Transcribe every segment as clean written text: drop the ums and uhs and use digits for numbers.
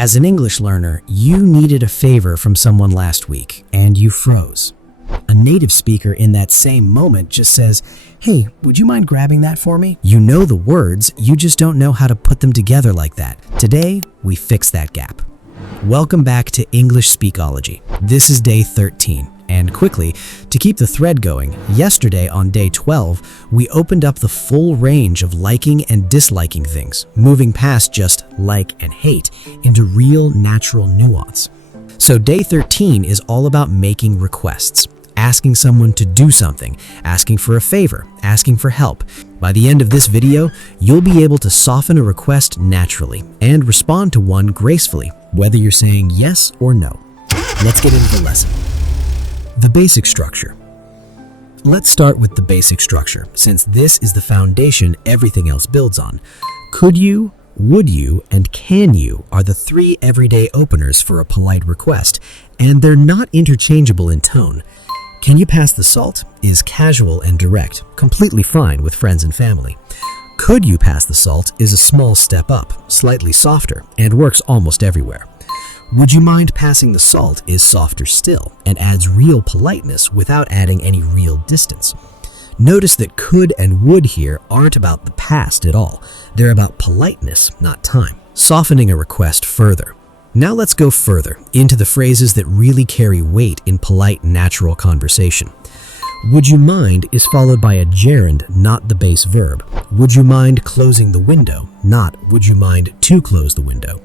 As an English learner, you needed a favor from someone last week, and you froze. A native speaker in that same moment just says, "Hey, would you mind grabbing that for me?" You know the words, you just don't know how to put them together like that. Today, we fix that gap. Welcome back to English Speakology. This is day 13. And quickly, to keep the thread going, yesterday on day 12, we opened up the full range of liking and disliking things, moving past just like and hate into real natural nuance. So day 13 is all about making requests, asking someone to do something, asking for a favor, asking for help. By the end of this video, you'll be able to soften a request naturally and respond to one gracefully, whether you're saying yes or no. Let's get into the lesson. The basic structure. Let's start with the basic structure, since this is the foundation everything else builds on. Could you, would you, and can you are the three everyday openers for a polite request, and they're not interchangeable in tone. Can you pass the salt is casual and direct, completely fine with friends and family. Could you pass the salt is a small step up, slightly softer, and works almost everywhere. Would you mind passing the salt is softer still and adds real politeness without adding any real distance. Notice that could and would here aren't about the past at all. They're about politeness, not time, softening a request further. Now let's go further into the phrases that really carry weight in polite, natural conversation. Would you mind is followed by a gerund, not the base verb. Would you mind closing the window, not would you mind to close the window.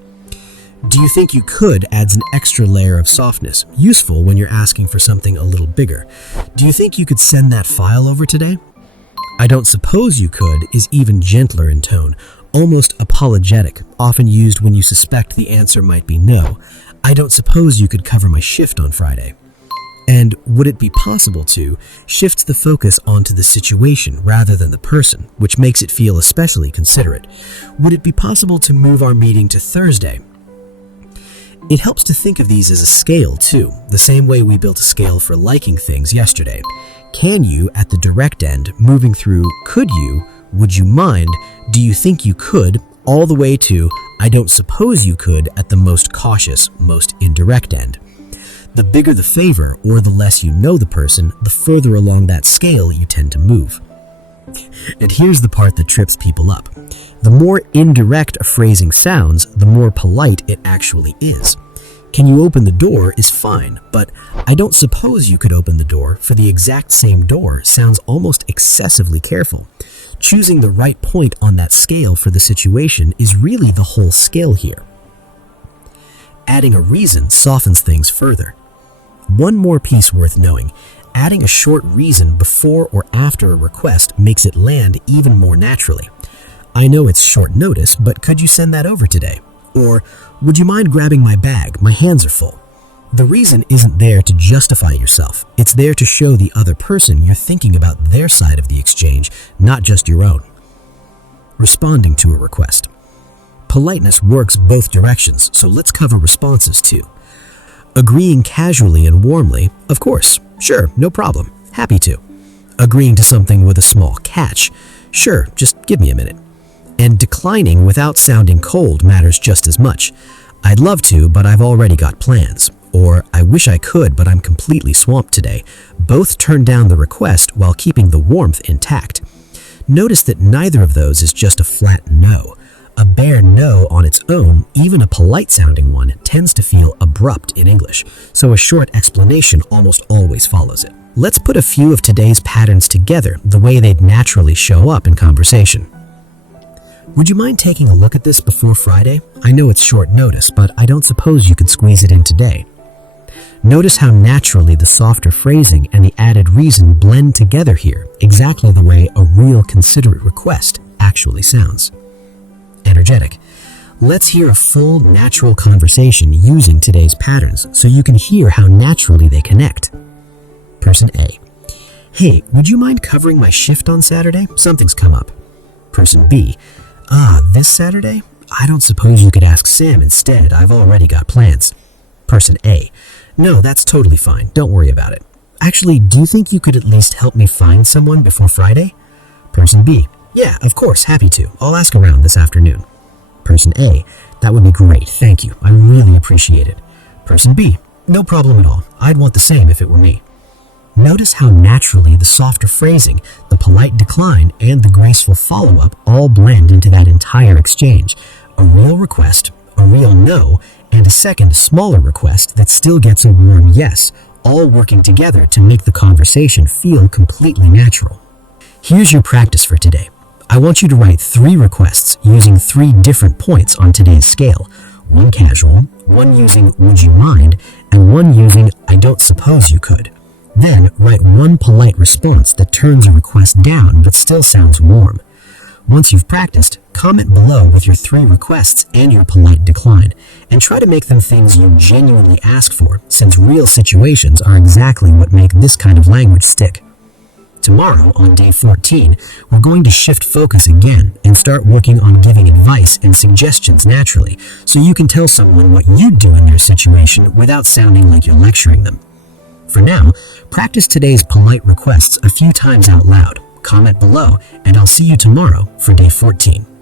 Do you think you could adds an extra layer of softness, useful when you're asking for something a little bigger. Do you think you could send that file over today? I don't suppose you could is even gentler in tone, almost apologetic, often used when you suspect the answer might be no. I don't suppose you could cover my shift on Friday. And would it be possible to shifts the focus onto the situation rather than the person, which makes it feel especially considerate. Would it be possible to move our meeting to Thursday? It helps to think of these as a scale too, the same way we built a scale for liking things yesterday. Can you at the direct end, moving through could you, would you mind, do you think you could, all the way to I don't suppose you could at the most cautious, most indirect end. The bigger the favor or the less you know the person, the further along that scale you tend to move. And here's the part that trips people up. The more indirect a phrasing sounds, the more polite it actually is. Can you open the door is fine, but I don't suppose you could open the door for the exact same door sounds almost excessively careful. Choosing the right point on that scale for the situation is really the whole skill here. Adding a reason softens things further. One more piece worth knowing. Adding a short reason before or after a request makes it land even more naturally. I know it's short notice, but could you send that over today? Or, would you mind grabbing my bag? My hands are full. The reason isn't there to justify yourself. It's there to show the other person you're thinking about their side of the exchange, not just your own. Responding to a request. Politeness works both directions, so let's cover responses too. Agreeing casually and warmly, of course, sure, no problem, happy to. Agreeing to something with a small catch, sure, just give me a minute. And declining without sounding cold matters just as much. I'd love to, but I've already got plans. Or I wish I could, but I'm completely swamped today. Both turn down the request while keeping the warmth intact. Notice that neither of those is just a flat no. A bare no on its own, even a polite-sounding one, tends to feel abrupt in English, so a short explanation almost always follows it. Let's put a few of today's patterns together the way they'd naturally show up in conversation. Would you mind taking a look at this before Friday? I know it's short notice, but I don't suppose you could squeeze it in today. Notice how naturally the softer phrasing and the added reason blend together here, exactly the way a real considerate request actually sounds. Energetic. Let's hear a full, natural conversation using today's patterns so you can hear how naturally they connect. Person A. Hey, would you mind covering my shift on Saturday? Something's come up. Person B. This Saturday? I don't suppose you could ask Sam instead. I've already got plans. Person A. No, that's totally fine. Don't worry about it. Actually, do you think you could at least help me find someone before Friday? Person B. Yeah, of course, happy to. I'll ask around this afternoon. Person A. That would be great, thank you. I really appreciate it. Person B, no problem at all. I'd want the same if it were me. Notice how naturally the softer phrasing, the polite decline, and the graceful follow-up all blend into that entire exchange. A real request, a real no, and a second, smaller request that still gets a warm yes, all working together to make the conversation feel completely natural. Here's your practice for today. I want you to write 3 requests using 3 different points on today's scale. One casual, one using would you mind, and one using I don't suppose you could. Then write one polite response that turns a request down but still sounds warm. Once you've practiced, comment below with your 3 requests and your polite decline, and try to make them things you genuinely ask for, since real situations are exactly what make this kind of language stick. Tomorrow, on day 14, we're going to shift focus again and start working on giving advice and suggestions naturally, so you can tell someone what you'd do in their situation without sounding like you're lecturing them. For now, practice today's polite requests a few times out loud, comment below, and I'll see you tomorrow for day 14.